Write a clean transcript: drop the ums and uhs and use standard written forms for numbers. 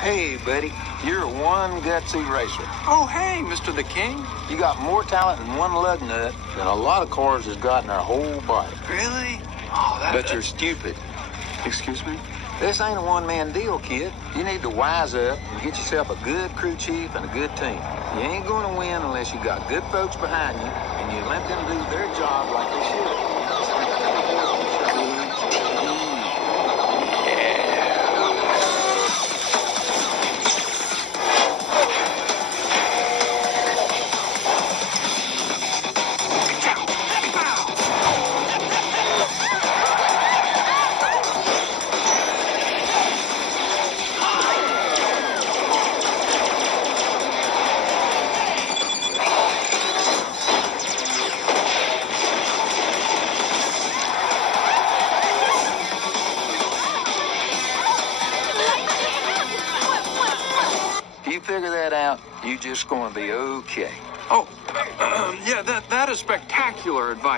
Hey, buddy, you're one gutsy racer. Oh, hey, Mr. the King. You got more talent in one lug nut than a lot of cars has got in their whole body. Really? Oh, But you're stupid. Excuse me? This ain't a one-man deal, kid. You need to wise up and get yourself a good crew chief and a good team. You ain't going to win unless you got good folks behind you and you let them do their job like they should. If you figure that out, you're just going to be okay. Oh, yeah, that is spectacular advice.